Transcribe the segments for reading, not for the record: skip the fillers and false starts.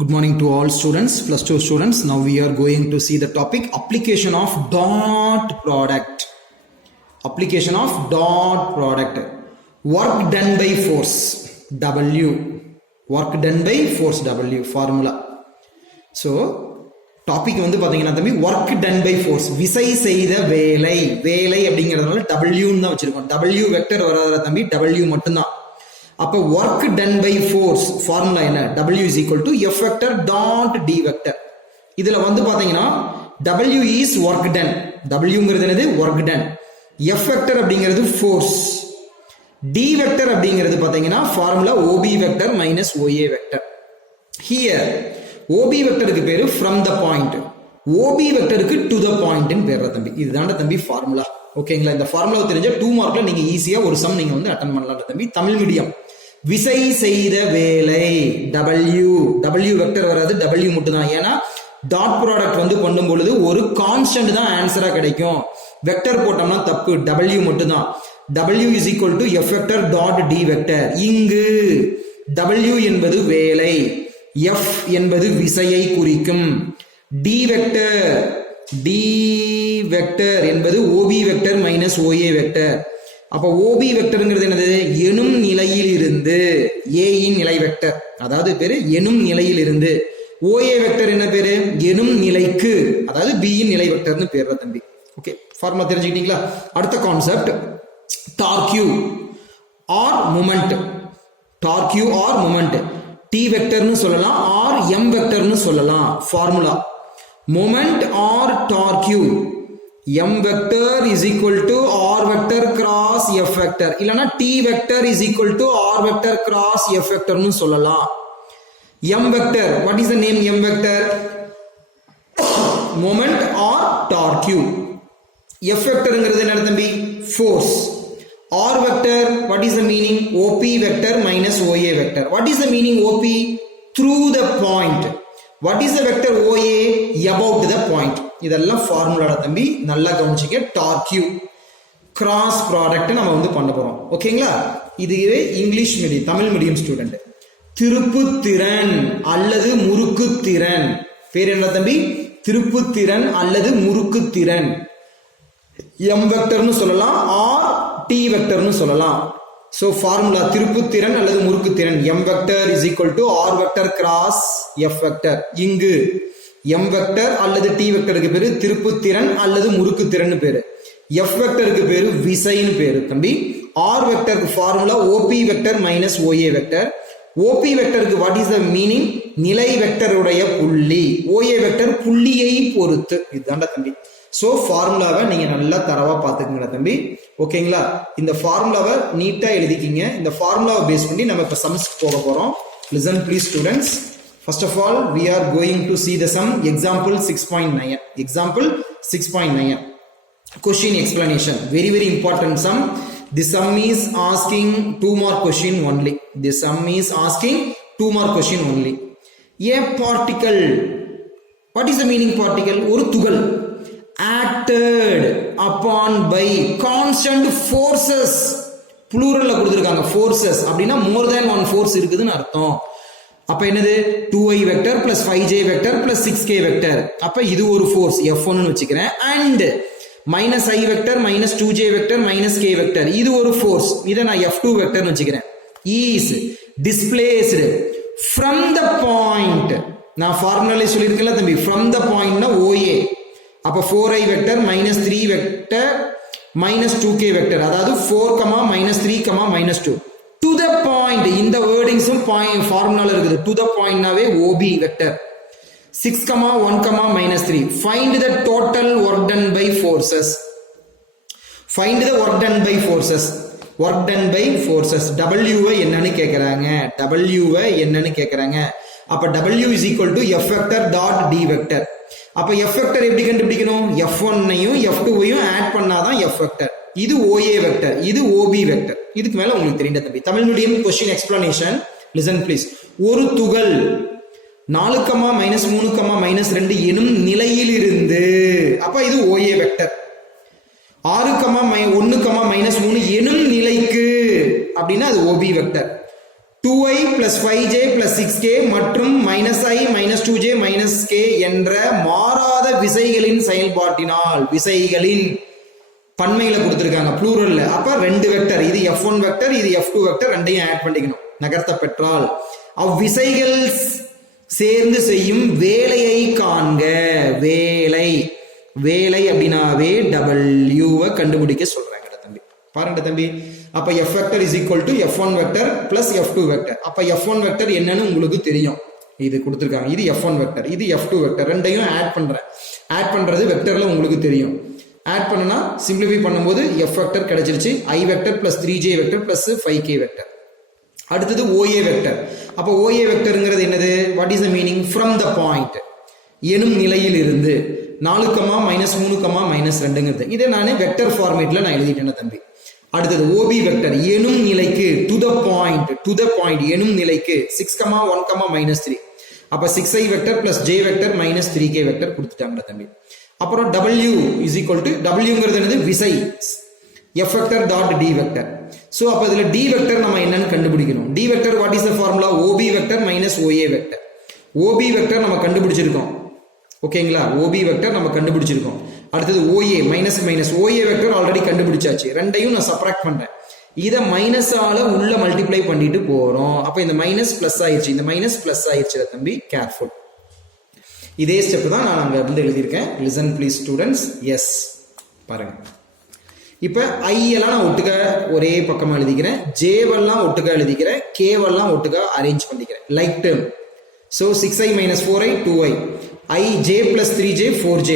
Good morning to all students, plus 2 students. Now we are going to see the topic application of dot product. Application of dot product. Work done by force W. Work done by force W formula. So topic வந்து பாத்தீங்கன்னா தம்பி work done by force விசை செய்த வேலை அப்படிங்கிறதுனால W ன்னு தான் வச்சிருக்கோம். W வெக்டர் வராத தம்பி W மட்டும்தான். அப்ப work done by force formula என்ன? W is equal to F vector dot D vector. இதுல வந்து பாத்தீங்கன்னா W is work done. Wங்கிறது என்னது? work done. F vector அப்படிங்கிறது force. D vector அப்படிங்கிறது பாத்தீங்கன்னா formula OB vector minus OA vector. Here OB vectorக்கு பேரு from the point. OB vectorக்கு to the point ன்னு பேர்ற தம்பி. இதுதான்டா தம்பி ஃபார்முலா. ஓகேங்களா? இந்த ஃபார்முலா தெரிஞ்ச 2 மார்க்ல நீங்க ஈஸியா ஒரு சம் நீங்க வந்து அட்டெண்ட் பண்ணலாம் தம்பி. தமிழ் மீடியம். விசை செய்த வேலை W வெக்டர் வராது, W மட்டும் தான். ஏன்னா டாட் ப்ராடக்ட் வந்து பண்ணும் பொழுது ஒரு கான்ஸ்டன்ட் தான் ஆன்சரா கிடைக்கும். வெக்டர் போட்டோம்னா தப்பு, W மட்டும் தான். W is equal to F vector dot D vector. இங்கு W என்பது வேலை, F என்பது விசையை குறிக்கும். D vector என்பது OB vector minus OA vector. அப்ப OB வெக்டர்ங்கிறது என்னது? எனும் நிலையில் இருந்து A இன் நிலை வெக்டர், அதாவது பேரு எனும் நிலையில் இருந்து. OA வெக்டர் என்ன பேரு? எனும் நிலைக்கு, அதாவது B இன் நிலை வெக்டர்னு பேர்ற தம்பி. ஓகே, ஃபார்முலா தெரிஞ்சுக்கிட்டீங்களா? அடுத்த concept torque or moment. Torque or moment T வெக்டர்னு சொல்லலாம், ஆர் M வெக்டர்னு சொல்லலாம். Formula moment or torque M vector is equal to R vector cross F vector. இல்லனா T vector is equal to R vector cross F vector னு சொல்லலாம். M vector, what is the name M vector? Moment or torque. F vector ங்கிறது என்ன தம்பி? Force. R vector, what is the meaning? OP vector minus OA vector. What is the meaning OP? Through the point. What is the vector OA? About the point. இதெல்லாம் ஃபார்முலாடா தம்பி, நல்லா கவனிச்சிங்க. Torque cross product நம்ம வந்து பண்ண போறோம். ஓகேங்களா? இதுவே English medium, Tamil medium student. திருப்புத்திறன் அல்லது முறுக்குத்திறன் பேர் என்ன தம்பி? திருப்புத்திறன் அல்லது முறுக்குத்திறன். M வெக்டர்னு சொல்லலாம், ஆர் T வெக்டர்னு சொல்லலாம். சோ ஃபார்முலா திருப்புத்திறன் அல்லது முறுக்குத்திறன் M vector is equal to R vector cross F vector. இங்கு M vector அல்லது T vectorக்கு பேரு திருப்புத்திறன் அல்லது முறுக்குத்திறன் பேரு. F vectorக்கு பேரு விசைன்னு பேரு தம்பி. R vectorக்கு formula OP vector minus OA vector. OP vectorக்கு what is the meaning? நிலை வெக்டர் உடைய புள்ளி. OA vector புள்ளியை பொறுத்து. இதுதான்டா தம்பி. சோ ஃபார்முலாவை நீங்க நல்லா தரவா பாத்துக்கங்க தம்பி. ஓகேங்களா? இந்த ஃபார்முலாவை நீட்டா எழுதிக்கிங்க. இந்த ஃபார்முலாவை பேஸ் பண்ணி நம்ம இப்ப சம்ஸ்க்கு போக போறோம். Listen please students. First of all, we are going to see the sum example 6.9. Example 6.9. Question explanation. Very very important sum. This sum is asking 2 more question only. This sum is asking 2 more question only. A particle. What is the meaning particle? ஒரு துகள். Acted upon by constant forces. Pluralல கொடுத்திருக்காங்க forces. அப்படின்னா more than one force இருக்குதுன்னு அர்த்தம். அப்ப என்னது? 2i vector plus 5j vector plus 6k vector. அப்ப இது ஒரு force F1 னு வச்சுக்கிறேன். And minus i vector minus 2j vector minus k vector. இது ஒரு force. இதை நான் F2 vector னு வச்சுக்கிறேன். Is displaced from the point. நான் ஃபார்முலால சொல்லிருக்கேன்ல தம்பி, from the point னா OA. அப்ப 4i vector minus 3 vector minus 2k vector. அதாவது 4, minus 3, minus 2. To the point. இந்த வேர்டிங்ஸும் பாயிண்ட் ஃபார்முலால இருக்குது. To the point நாவே OB vector. 6, 1, minus 3. Find the total work done by forces. Find the work done by forces. Work done by forces. W என்னன்னு கேக்குறாங்க. அப்ப W is equal to F vector dot D vector. அப்ப F vector எப்படி கண்டுபிடிக்கணும்? F1 ஐயும் F2 ஐயும் add பண்ணாதான் F vector. இது OA vector, இது OB vector. இதுக்கு மேல உங்களுக்கு தெரியும் தம்பி. Tamil medium question explanation. Listen please. ஒரு துகள் 4, minus 3, minus 2 எனும் நிலையில் இருந்து, அப்ப இது OA vector. 6, 1, minus 3 எனும் நிலைக்கு அப்படின்னா அது OB vector. 2i plus 5j plus 6k மற்றும் -i minus 2j minus k என்ற மாறாத விசைகளின் செயல்பாட்டினால், விசைகளின் பன்மையில கொடுத்திருக்காங்க ப்ளூரல்ல. அப்ப ரெண்டு வெக்டர், இது f1 வெக்டர், இது f2 வெக்டர், ரெண்டையும் ஆட் பண்ணிக்கணும். நகர்த்த பெற்றால் அவ்விசைகள் சேர்ந்து செய்யும் வேலையை காண்க. வேலை, வேலை அப்படின்னாவே W கண்டுபிடிக்க சொல்றாங்க தம்பி. பாருங்க தம்பி, அப்ப f vector is equal to f1 vector plus f2 vector. அப்ப f1 vector என்னன்னு உங்களுக்கு தெரியும், இது கொடுத்திருக்காங்க. இது f1 vector, இது f2 vector, ரெண்டையும் ஆட் பண்றேன். ஆட் பண்றது வெக்டர்ல உங்களுக்கு தெரியும். ஆட் பண்ணனா சிம்பிளிஃபை பண்ணும்போது f vector கிடைச்சிருச்சு. I vector plus 3j vector plus 5k vector. அடுத்தது OA vector. அப்ப OA vectorங்கிறது என்னது? What is the meaning? From the point, எனும் நிலையில் இருந்து 4, -3, -2ங்கிறது. இதை நான் வெக்டர் ஃபார்மேட்ல நான் எழுதிட்டேன் தம்பி. அடுத்தது OB வெக்டர், எனும் நிலைக்கு, டு த பாயிண்ட், எனும் நிலைக்கு 6, 1, -3. அப்ப 6i vector plus j vector minus 3k vector கொடுத்துட்டாங்க தம்பி. அப்புறம் W is equal to, Wங்கிறது என்னது? விசை, f vector dot d vector. So அப்ப இதுல d vector நம்ம என்னன்னு கண்டுபிடிக்கணும். d vector what is the formula? OB vector minus OA vector. OB vector நம்ம கண்டுபிடிச்சிருக்கோம், ஓகேங்களா? OB vector நம்ம கண்டுபிடிச்சிருக்கோம். அடுத்தது OA minus OA vector already கண்டுபிடிச்சாச்சு. ரெண்டையும் நான் சப்ராக்ட் பண்றேன். இத மைனஸால உள்ள மல்டிப்ளை பண்ணிட்டு போறோம். அப்ப இந்த மைனஸ் பிளஸ் ஆயிருச்சு, இந்த மைனஸ் பிளஸ் ஆயிருச்சு தம்பி. கேர்ஃபுல். இதே ஸ்டெப் தான் நான் அங்க வந்து எழுதியிருக்கேன். Listen please students. எஸ், பாருங்க. இப்ப ஐ எல்லாம் நான் ஒட்டுக்க ஒரே பக்கமா எழுதிக்கிறேன், ஜேவெல்லாம் ஒட்டுக்க எழுதிக்கிறேன், கேவெல்லாம் ஒட்டுக்க அரேஞ்ச் பண்ணிக்கிறேன். Like term. So 6i minus 4i 2i, I j plus 3j 4j,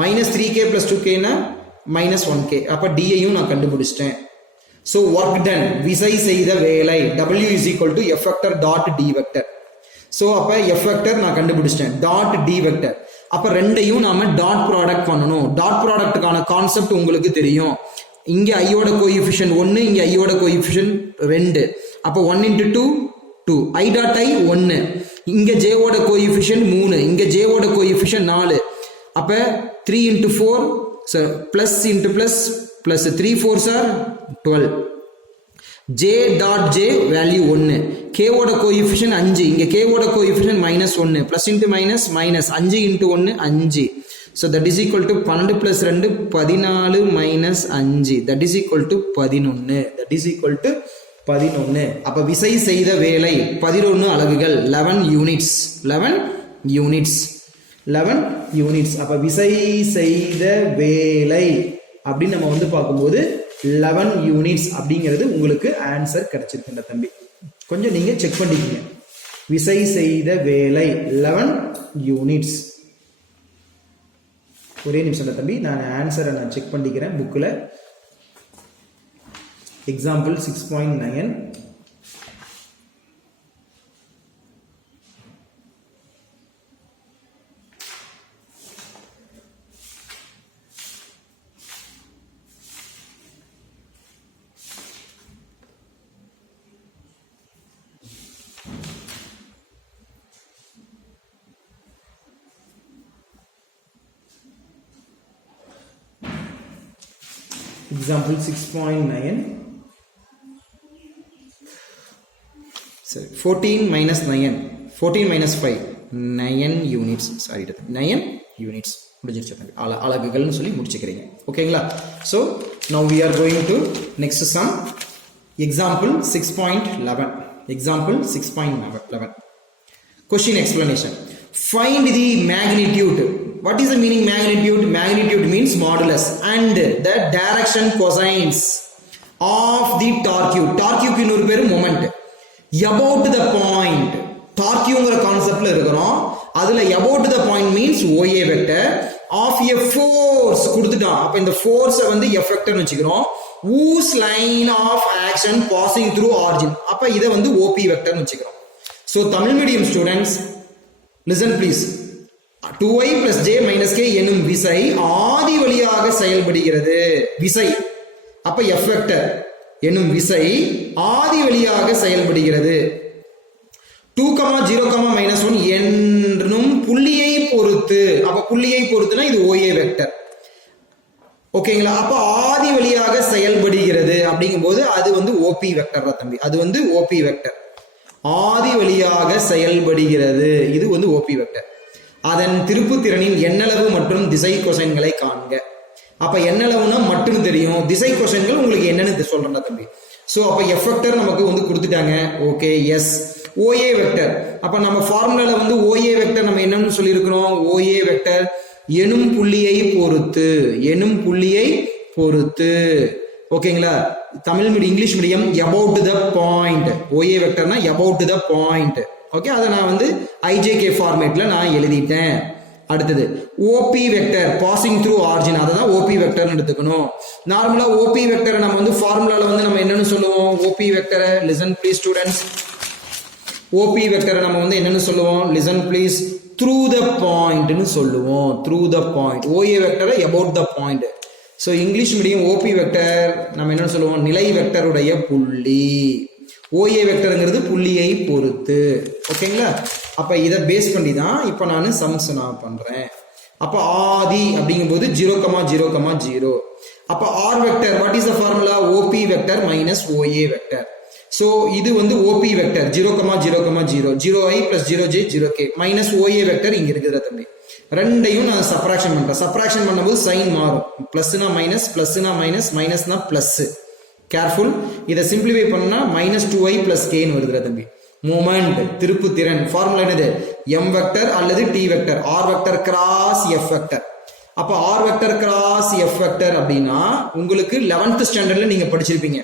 minus 3k plus 2k na minus 1k. அப்ப d ஐயும் நான் கண்டுபிடிச்சிட்டேன். So work done, விசை செய்த வேலை, W is equal to f vector dot d vector. So அப்ப f vector நான் கண்டுபிடிச்சிட்டேன், dot d vector. அப்ப ரெண்டையும் நாம டாட் ப்ராடக்ட் பண்ணணும். டாட் ப்ராடக்ட்டுக்கான கான்செப்ட் உங்களுக்கு தெரியும். இங்க ஐயோட கோஎஃபிஷியன்ட் 1, இங்க ஐயோட கோஎஃபிஷியன்ட் 2. அப்ப 1 into 2 2, i dot i 1, இங்க j ஓட கோஎஃபிஷியன்ட் 3, இங்க j ஓட கோஎஃபிஷியன்ட் 4. அப்ப 3 into 4 plus into plus plus 3 4s are 12. j dot j value 1, k ஓட கோஎஃபிஷியன்ட் 5, இங்க k ஓட coefficient -1, plus into minus minus 5 into 1 5. So that is equal to 12 plus 2 14 minus 5, that is equal to 11. That is equal to 11. அப்ப விசை செய்த வேலை 11 அலகுகள், 11 units, 11 units, 11 units. அப்ப விசை செய்த வேலை அப்படின்னு நம்ம வந்து பார்க்கும்போது 11 units அப்படிங்கிறது உங்களுக்கு ஆன்சர் கிடைச்சிருக்கு தம்பி. கொஞ்சம் நீங்க செக் பண்ணிக்கங்க. விசை செய்த வேலை 11 units. ஒரே நிமிஷம் தம்பி, நான் ஆன்சரை நான் செக் பண்ணிக்கிறேன் புக்கில். Example 6.9. Example 6.9. 14 minus 9, 14 minus 5, 9 units. Sorry, 9 units. அலகுகள்னு சொல்லி முடிச்சுக்கிறீங்க, ஓகேங்களா? So now we are going to next sum. Example 6.11. Example 6.11. Question explanation. Find the magnitude. What is the meaning magnitude? Magnitude means modulus and the direction cosines of the torque. Torque க்கு இன்னொரு பேரு moment. About the point. Torqueங்கிற கான்செப்ட்ல இருக்கிறோம். அதுல about the point means OA vector of a force கொடுத்துட்டான். அப்ப இந்த force வந்து F vector வெச்சுக்கிறோம். Whose line of action passing through origin. அப்ப இத வந்து OP vector வெச்சுக்கிறோம். So Tamil medium students, listen please. 2i plus j minus k எனும் விசை ஆதி வழியாக செயல்படுகிறது. விசை, அப்ப F vector எனும் விசை ஆதி வழியாக செயல்படுகிறது. 2, 0, -1 என்னும் புள்ளியை பொறுத்து. அப்ப புள்ளியை பொறுத்துனா இது OA வெக்டர், ஓகேங்களா? அப்ப ஆதி வழியாக செயல்படுகிறது அப்படிங்கும்போது அது வந்து OP வெக்டர் தம்பி, அது வந்து OP வெக்டர். ஆதி வழியாக செயல்படுகிறது. இது வந்து ஓபி வெக்டர். அதன் திருப்புத்திறனின் எண்ணளவு மற்றும் திசை கொசைன்களை காண்க. அப்ப எண்ணளவுனா மட்டும் தெரியும், திசை கொசைன்கள் உங்களுக்கு என்னன்னு சொல்றேன்டா தம்பி. சோ அப்ப எஃப் வெக்டர் நமக்கு வந்து கொடுத்துட்டாங்க. Okay, S. ஓஏ வெக்டர், அப்ப நம்ம ஃபார்முலால வந்து ஓஏ வெக்டர் நம்ம என்னன்னு சொல்லியிருக்கிறோம், ஓஏ வெக்டர் எனும் புள்ளியை பொறுத்து. ஓகேங்களா, Tamil medium English medium about the point. OA வெக்டர்னா about the point. ஓகே, அதை நான் வந்து ஐஜேகே ஃபார்மேட்ல நான் எழுதிட்டேன். அடுத்தது OP vector passing through origin, அதை தான் ஓபி வெக்டர் எடுத்துக்கணும். நார்மலா ஓபி வெக்டரை நம்ம வந்து ஃபார்முலால வந்து நம்ம என்னன்னு சொல்லுவோம், ஓபி வெக்டரை லிசன் ப்ளீஸ் ஸ்டூடெண்ட்ஸ், ஓபி வெக்டரை நம்ம வந்து என்னன்னு சொல்லுவோம், லிசன் ப்ளீஸ், த்ரூ த பாயிண்ட்னு சொல்லுவோம். Through the point. ஓஏ வெக்டரை about the point. So English medium OP vector நம்ம என்ன சொல்லுவோம், நிலை வெக்டருடைய புள்ளி. ஓஏ வெக்டருங்கிறது புள்ளியை பொறுத்து. ஓகேங்களா, அப்ப இதை பேஸ் பண்ணி தான் இப்ப நான் சம்ஸ் நான் பண்றேன். அப்ப ஆதி அப்படிங்கும்போது 0,0,0. அப்ப R vector what is the formula, OB vector minus OA vector. So இது வந்து OB vector 0,0,0, 0i plus 0j 0k minus OA vector இங்க இருக்குதுல தம்பி. ரெண்டையும் நான் சப்ராக்ஷன் பண்றேன். சப்ராக்ஷன் பண்ணும்போது சைன் மாறும். பிளஸ்னா மைனஸ், பிளஸ்னா மைனஸ், மைனஸ்னா பிளஸ். கேர்ஃபுல். இதை சிம்பிளிஃபை பண்ணா மைனஸ் 2i பிளஸ் கேன்னு வருதுல தம்பி. மூமெண்ட் திருப்புத்திறன் ஃபார்முலா என்னது, எம் வெக்டர் அல்லது T vector, R vector cross F vector. அப்ப R vector cross F vector அப்படின்னா உங்களுக்கு 11th ஸ்டாண்டர்ட்ல நீங்க படிச்சிருப்பீங்க.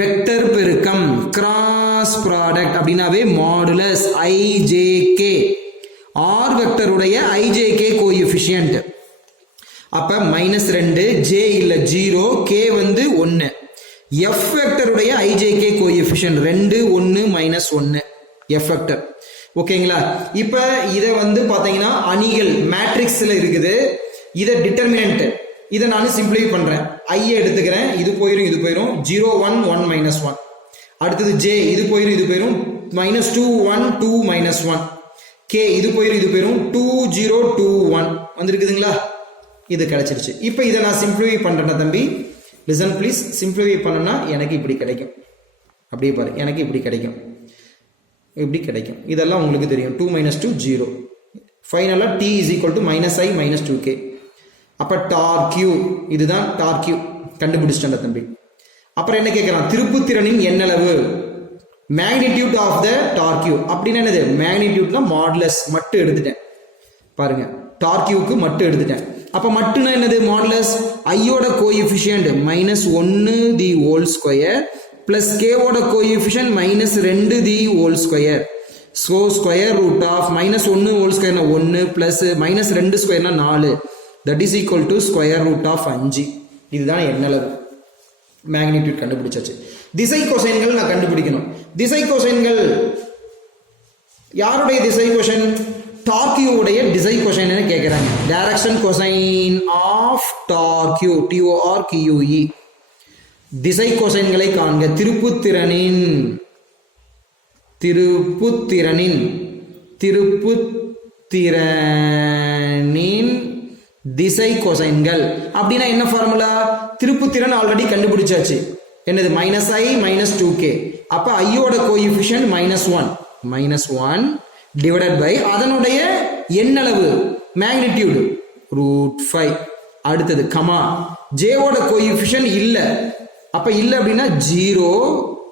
வெக்டர் பெருக்கம் கிராஸ் ப்ராடக்ட் அப்படின்னாவே மாடுலஸ் ஐஜேகே. ஆர் வெக்டருடைய ஐஜேகே கோஎஃபிஷியன்ட். அப்ப -2, ஜே இல்ல 0, கே வந்து 1. எஃப் வெக்டருடைய ஐஜேகே கோஎஃபிஷியன்ட் 2, 1, -1 எஃப் வெக்டர். ஓகேங்களா, இப்ப இத வந்து பாத்தீங்கன்னா அணிகள் மேட்ரிக்ஸ்ல இருக்குது. இத டிட்டர்மினன்ட், இதை நான் சிம்பிளிஃபை பண்றேன். ஐ எடுத்துக்கிறேன், இது போயிரும் 0, 1, 1, -1. அடுத்தது ஜே, இது போயிரும் -2, 1, 2, -1. கே இது போயிரும் 2, 0, 2, 1 வந்திருக்குதுங்களா, இது கிடைச்சிருச்சு. இப்ப இதை நான் சிம்பிளிஃபை பண்றேன் தம்பி. Listen please. சிம்பிளிஃபை பண்ணனா எனக்கு இப்படி கிடைக்கும். அப்படியே பாரு, எனக்கு இப்படி கிடைக்கும். இதெல்லாம் உங்களுக்கு தெரியும். 2 - 2 0. ஃபைனலா t is equal to -i - 2k. அப்ப டார்க் q, இதுதான் டார்க் q கண்டுபிடிச்சிட்டேன் தம்பி. அப்புறம் என்ன கேட்கலாம், திருப்புத்திறனின் எண்ணளவு, magnitude of the torque q அப்படின்னா என்னது, மேக்னிடியூட்னா மாடுலஸ் மட்டும் எடுத்துட்டேன் பாருங்க. டார்க் q மட்டும் எடுத்துட்டேன். அப்ப மட்டும்னா என்னது, மாடுலஸ் ஐயோட coefficient -1 the whole square plus கேவோட coefficient -2 the whole square. So square root of -1 whole ஸ்கொயர்னா 1 பிளஸ் -2 ஸ்கொயர்னா 4, that is equal to square root of 5. இதுதான் எண்ணளவு. மேக்னிடியூட் கண்டுபிடிச்சாச்சு. திசை கொசைன்கள் நான் கண்டுபிடிக்கணும். திசை கொசைன்கள் யாருடைய திசை கொசைன், டார்க் q உடைய திசை கொசைன் கேட்கிறாங்க. Direction cosine of torque q, TORQE. திசை கொசைன்களை காண்க. திருப்புத்திறனின் திசை கொசைன்கள் அப்படின்னா என்ன ஃபார்முலா, திருப்புத்திறன் ஆல்ரெடி கண்டுபிடிச்சாச்சு. என்னது, -i - 2k. அப்ப ஐயோட கோஎஃபிஷியன்ட் -1 டிவைடட் பை அதனுடைய எண்ணளவு மேக்னிடியூட் √5. அடுத்தது கமா, ஜேவோட கோஎஃபிஷியன்ட் இல்ல. அப்ப இல்ல அப்படின்னா 0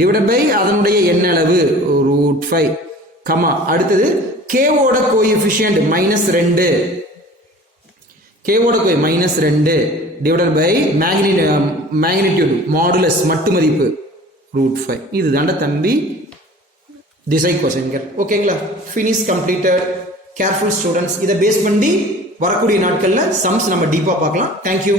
டிவைடட் பை அதனுடைய எண்ணளவு √5 கமா. அடுத்தது கேவோட கோஎஃபிஷியன்ட் -2, கேவோட -2 டிவைடட் பை மேக்னிடியூட் மாடுலஸ் மட்டு மதிப்பு √5. இதுதான்டா தம்பி திசை கொசைன்கள். ஓகேங்களா, ஃபினிஷ் கம்ப்ளீட்டட். கேர்ஃபுல் ஸ்டூடெண்ட்ஸ், இதை பேஸ் பண்ணி வரக்கூடிய நாட்கள்ல சம்ஸ் நம்ம டீப்பா பார்க்கலாம். தேங்க்யூ.